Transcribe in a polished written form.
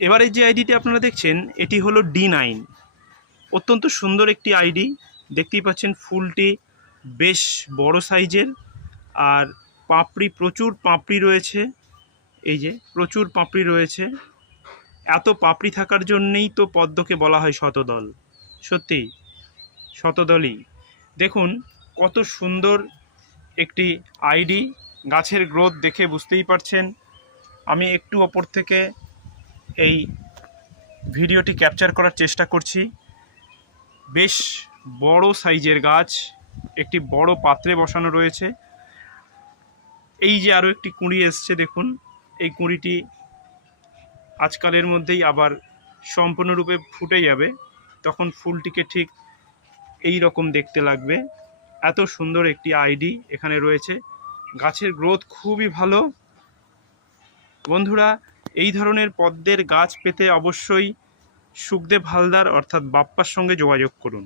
এবারে যে আইডিটি আপনারা দেখছেন এটি হলো D9। অত্যন্ত সুন্দর একটি আইডি। দেখতেই পাচ্ছেন ফুলটি বেশ বড় সাইজের, আর পাপড়ি, প্রচুর পাপড়ি রয়েছে। এই যে প্রচুর পাপড়ি রয়েছে। এত পাপড়ি থাকার জন্যেই তো পদ্মকে বলা হয় শতদল। সত্যি শতদলই। দেখুন কত সুন্দর একটি আইডি। গাছের গ্রোথ দেখে বুঝতেই পারছেন। আমি একটু ওপর থেকে এই ভিডিওটি ক্যাপচার করার চেষ্টা করছি। বেশ বড় সাইজের গাছ, একটি বড় পাত্রে বসানো রয়েছে। এই যে আরও একটি কুঁড়ি এসছে, দেখুন এই কুঁড়িটি আজকালের মধ্যেই আবার সম্পূর্ণরূপে ফুটে যাবে, তখন ফুলটিকে ঠিক এই রকম দেখতে লাগবে। এত সুন্দর একটি আইডি এখানে রয়েছে। গাছের গ্রোথ খুবই ভালো। বন্ধুরা, এই ধরনের পদ্মের গাছ পেতে অবশ্যই সুখদেব হালদার অর্থাৎ বাপ্পার সঙ্গে যোগাযোগ করুন।